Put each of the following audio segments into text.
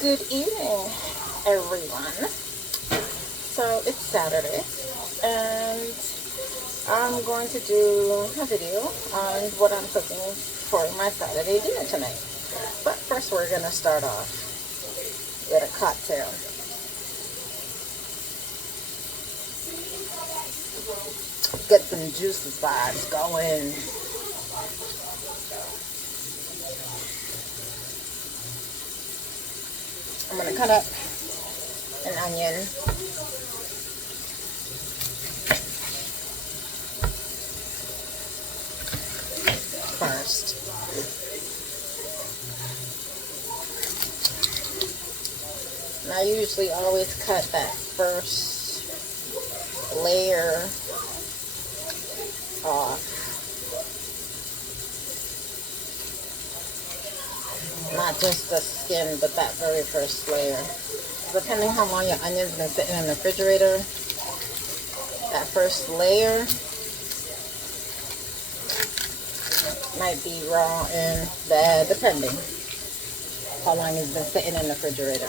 Good evening, everyone. So it's Saturday, and I'm going to do a video on what I'm cooking for my Saturday dinner tonight. But first, we're going to start off with a cocktail. Get them juicy vibes going. I'm going to cut up an onion. First. And I usually always cut that first layer off. Not just the skin, but that very first layer. Depending how long your onion's been sitting in the refrigerator, that first layer might be raw and bad, depending how long it's been sitting in the refrigerator.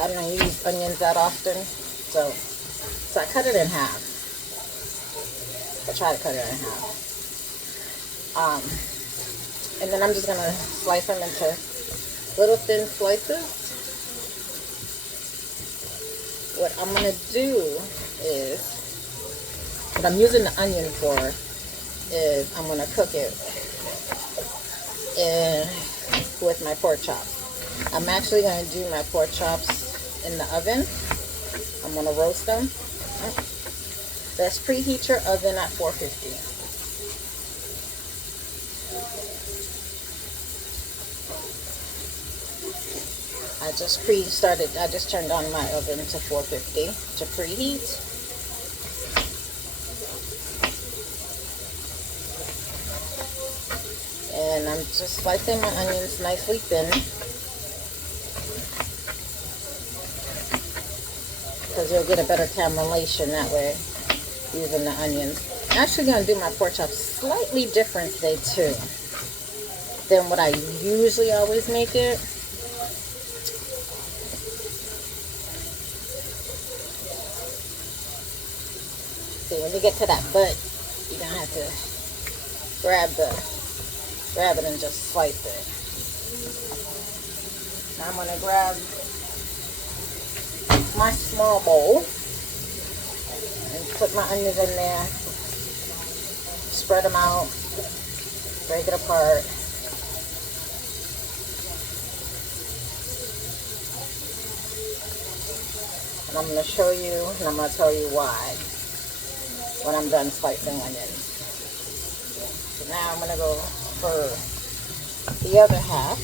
I don't use onions that often, so I cut it in half. I try to cut it in half. And then I'm just going to slice them into little thin slices. What I'm going to do is, what I'm using the onion for is I'm going to cook it with my pork chops. I'm actually going to do my pork chops in the oven. I'm going to roast them. Let's preheat your oven at 450. I just turned on my oven to 450 to preheat. And I'm just slicing my onions nicely thin, because you'll get a better caramelization that way using the onions. I'm actually going to do my pork chops slightly different today too than what I usually always make it. See, when you get to that butt, you're going to have to grab it and just slice it. Now I'm going to grab my small bowl and put my onions in there, spread them out, break it apart. And I'm going to show you, and I'm going to tell you why when I'm done slicing onions. So now I'm going to go for the other half.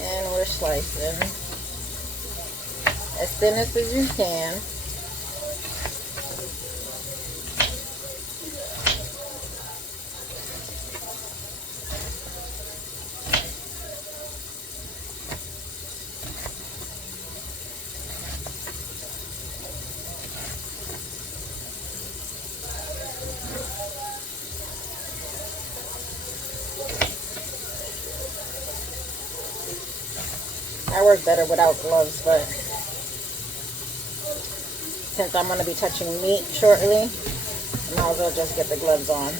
And we're slicing as thin as you can. I work better without gloves, but since I'm going to be touching meat shortly, I might as well just get the gloves on.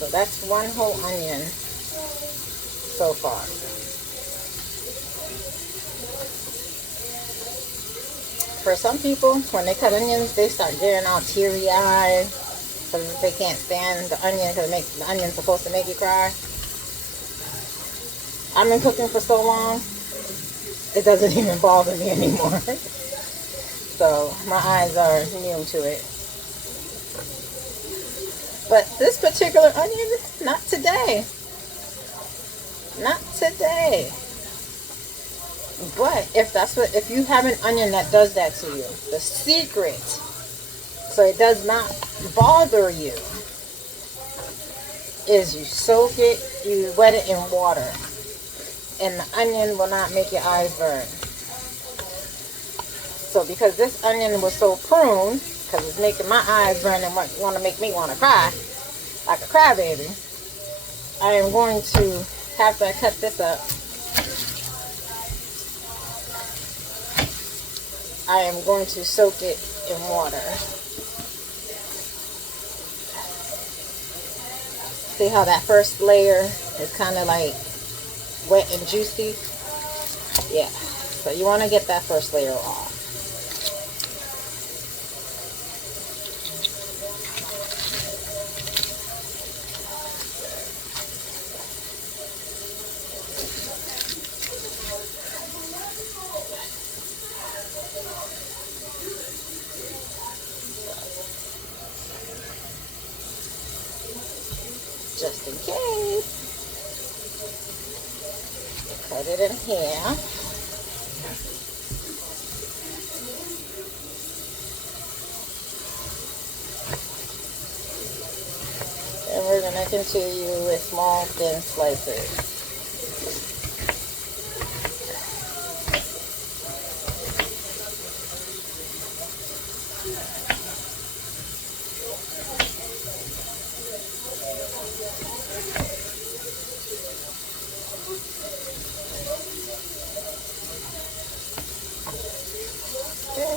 So that's one whole onion so far. For some people, when they cut onions, they start getting all teary-eyed because they can't stand the onion because the onion's supposed to make you cry. I've been cooking for so long, it doesn't even bother me anymore. So my eyes are immune to it. But this particular onion, not today. Not today. But if you have an onion that does that to you, the secret, so it does not bother you, is you soak it, you wet it in water, and the onion will not make your eyes burn. So because this onion was so pruned, because it's making my eyes burn and want to make me want to cry, like a crybaby, I am going to, after I cut this up, I am going to soak it in water. See how that first layer is kind of like wet and juicy? Yeah, so you want to get that first layer off. Just in case. Cut it in here. And we're going to continue with small, thin slices. Okay.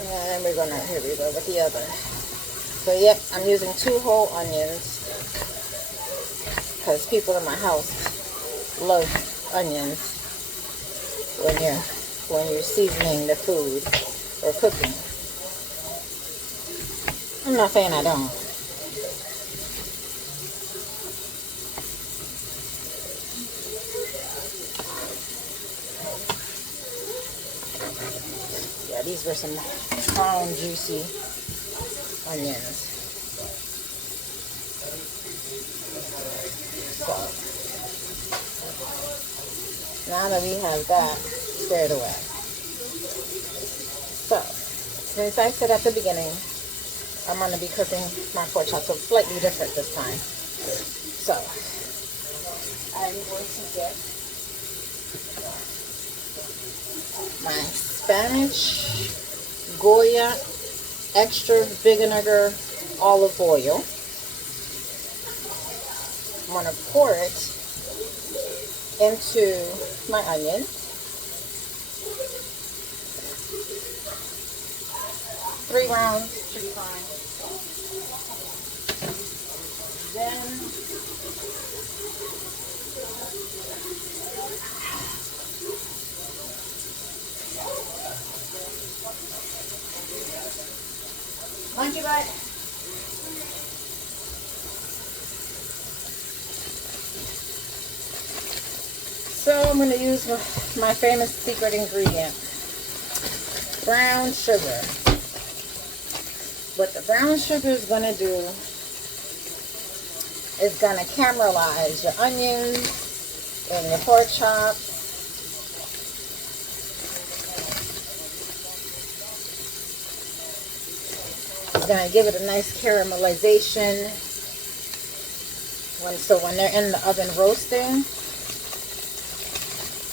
And we're gonna, here we go with the other. So yep, I'm using 2 whole onions because people in my house love onions when you're seasoning the food or cooking. I'm not saying I don't. Yeah, these were some strong, juicy onions. So, now that we have that squared away. So, since I said at the beginning, I'm going to be cooking my pork chop, so slightly different this time. So, I'm going to get my Spanish Goya extra vinegar olive oil. I'm going to pour it into my onion. Three rounds should be fine. Then monkey butt. So I'm going to use my famous secret ingredient, brown sugar. What the brown sugar is going to do is going to caramelize your onions and your pork chops. It's going to give it a nice caramelization when they're in the oven roasting.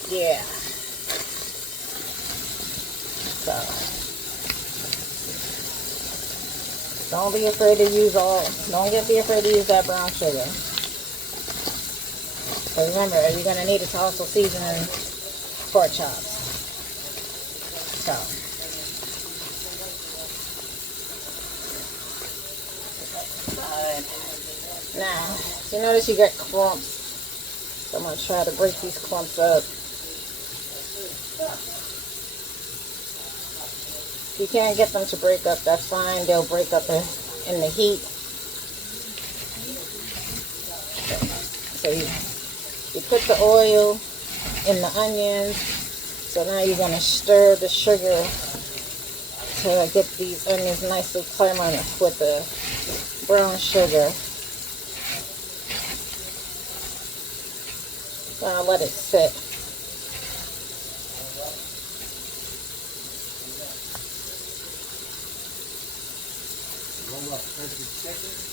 Yeah. So don't be afraid to use be afraid to use that brown sugar. But remember, you're going to need it to also season pork chops. So now, you notice you get clumps. So I'm going to try to break these clumps up. If you can't get them to break up, that's fine. They'll break up in the heat. So you put the oil in the onions. So now you're going to stir the sugar to get these onions nicely caramelized with the brown sugar. So I'll let it sit. Roll up 30 seconds.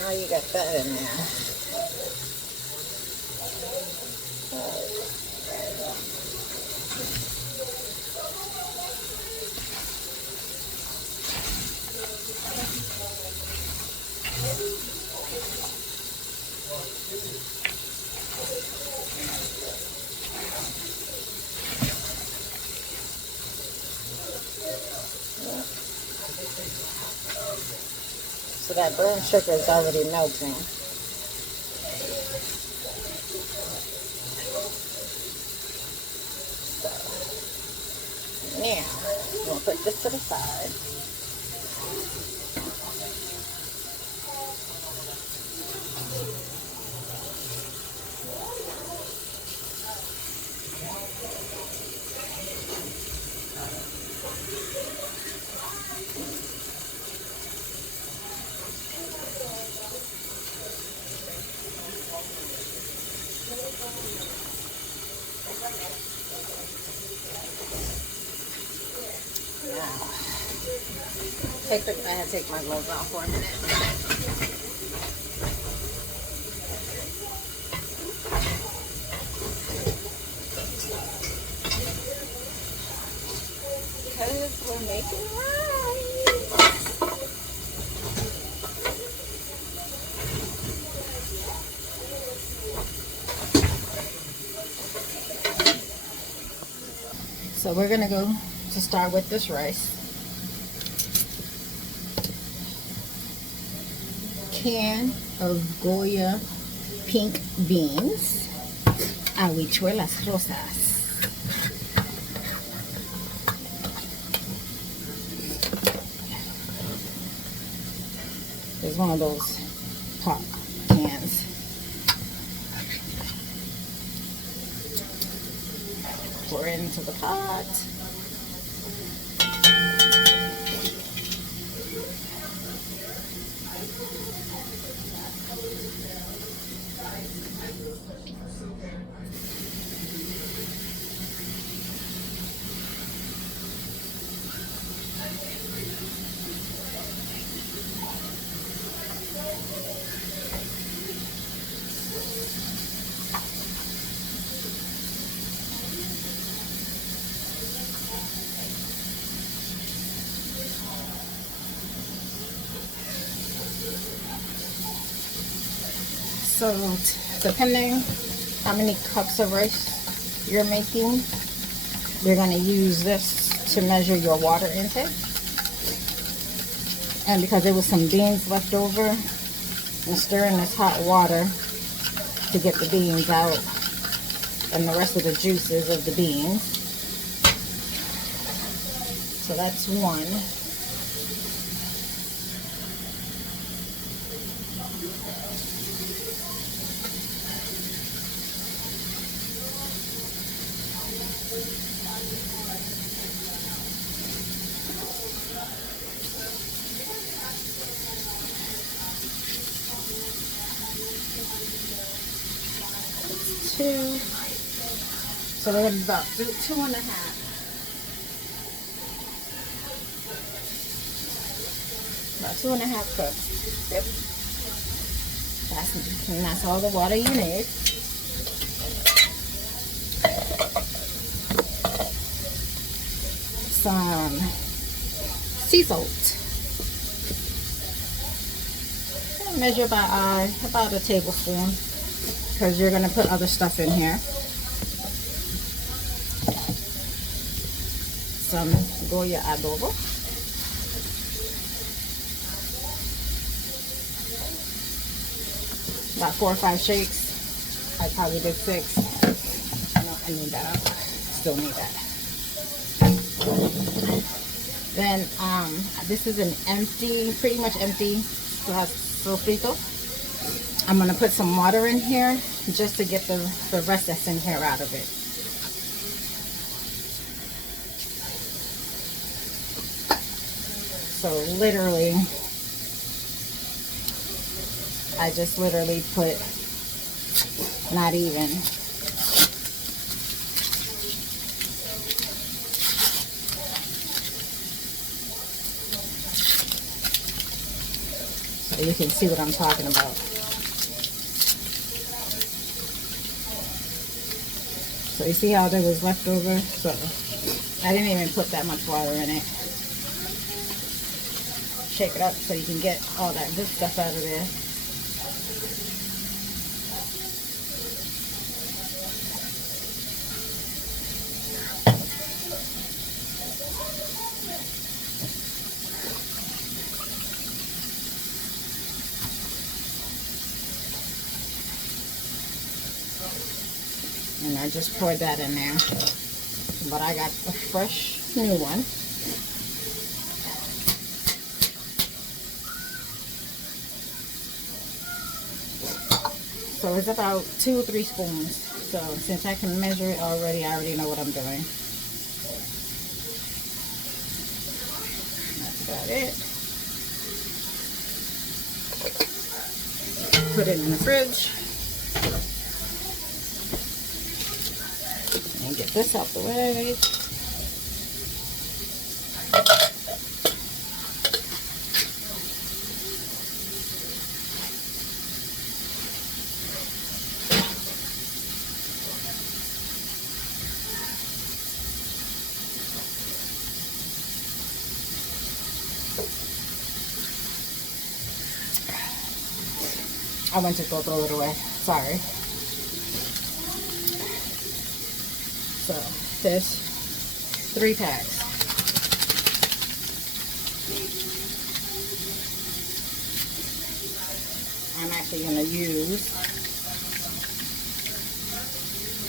Now you got that in there. So that brown sugar is already melting. So now we'll put this to the side. I had to take my gloves off for a minute. Because we're making rice. So we're gonna go to start with this rice. Can of Goya pink beans, habichuelas rosas. There's one of those pop cans. Pour it into the pot. So depending how many cups of rice you're making, you're going to use this to measure your water intake. And because there was some beans left over, and stir in this hot water to get the beans out and the rest of the juices of the beans. So that's one. Two. So we're going to about 2.5. About 2.5 cups. Yep. And that's all the water you need. some sea salt. Measure by eye, about a tablespoon, because you're going to put other stuff in here. Some Goya adobo. About 4 or 5 shakes. I probably did 6. No, I need that up. Still need that. Then this is an empty, pretty much empty sofrito. I'm gonna put some water in here just to get the rest that's in here out of it. So literally, I just literally put not even. So you can see what I'm talking about. So you see how there was left over? So I didn't even put that much water in it. Shake it up so you can get all that good stuff out of there. And I just poured that in there. But I got a fresh new one. So it's about 2 or 3 spoons. So since I can measure it already, I already know what I'm doing. That's about it. Put it in the fridge. And get this out the way. I went to go throw it away. Sorry. So there's 3 packs. I'm actually going to use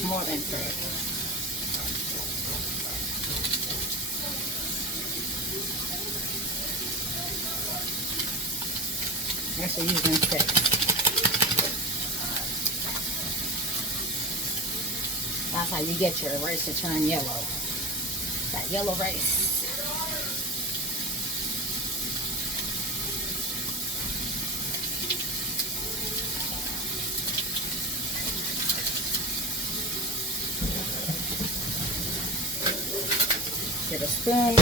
more than 3. I'm actually using 6. That's how you get your rice to turn yellow. That yellow rice. Get a spoon.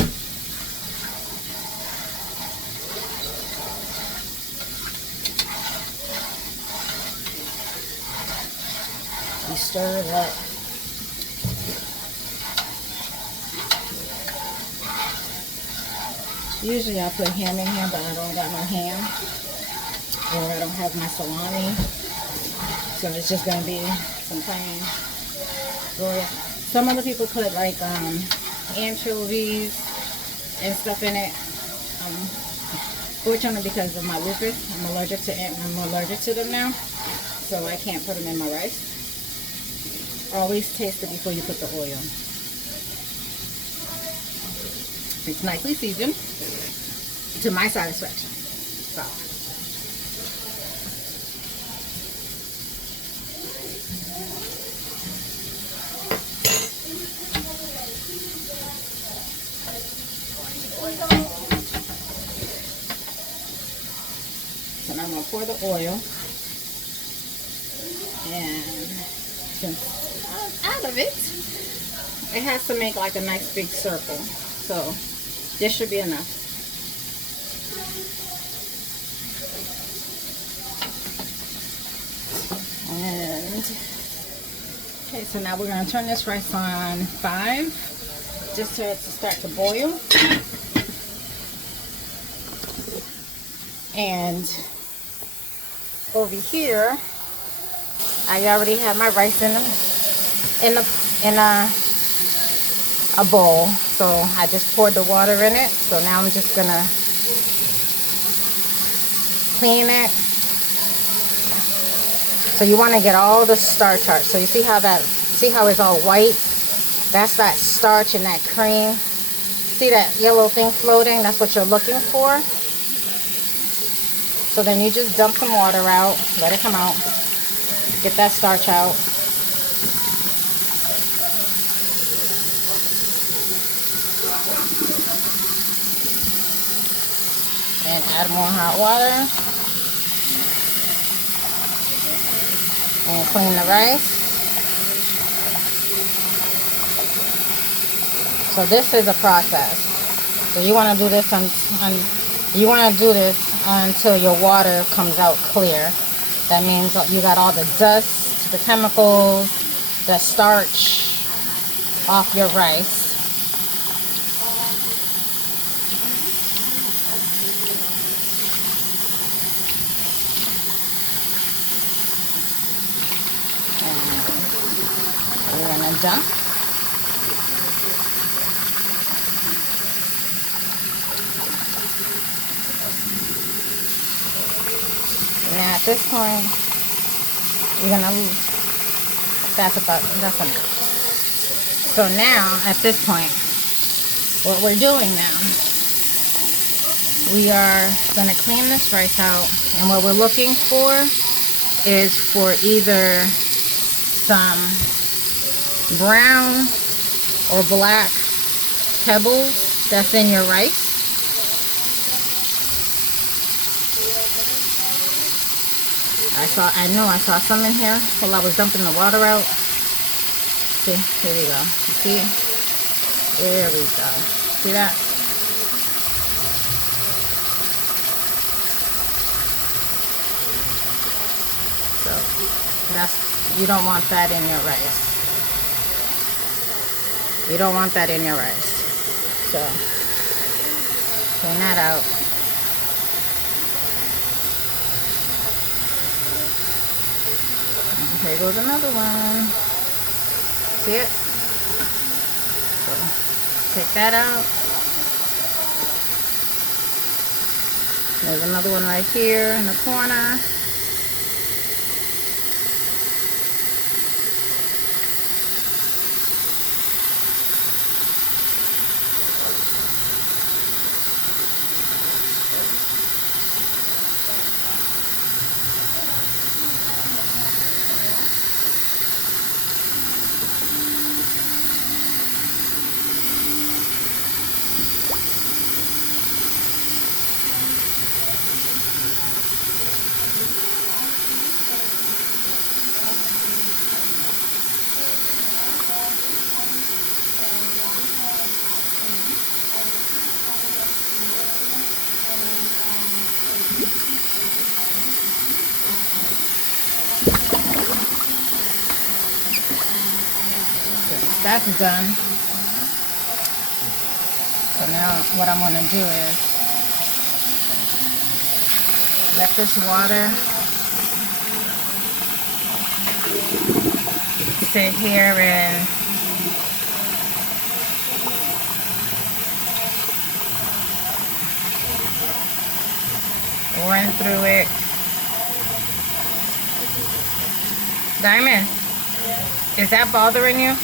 You stir it up. Usually I put ham in here, but I don't got no ham, or I don't have my salami, so it's just gonna be some plain Goya. Some other people put like anchovies and stuff in it. Fortunately, because of my lupus, I'm allergic to them now, so I can't put them in my rice. Always taste it before you put the oil. It's nicely seasoned to my satisfaction. So now I'm going to pour the oil, and since I'm out of it, it has to make like a nice big circle. So this should be enough. And okay, so now we're going to turn this rice on 5 just for it to start to boil. And over here, I already have my rice in a bowl. So I just poured the water in it. So now I'm just gonna clean it. So you want to get all the starch out. So you see how it's all white? That's that starch and that cream. See that yellow thing floating? That's what you're looking for. So then you just dump some water out, let it come out, get that starch out. And add more hot water. And clean the rice. So this is a process. So you want to do this until your water comes out clear. That means you got all the dust, the chemicals, the starch off your rice. And we're gonna dump. Now at this point, you're gonna that's enough. So now at this point, what we're doing now, we are gonna clean this rice out, and what we're looking for is for either some brown or black pebbles that's in your rice. I know I saw some in here while I was dumping the water out. See, here we go. You see? There we go. See that? So you don't want that in your rice. You don't want that in your rice. So clean that out. Here goes another one. See it? So take that out. There's another one right here in the corner. That's done. So now what I'm going to do is let this water sit here and run through it. Diamond, is that bothering you?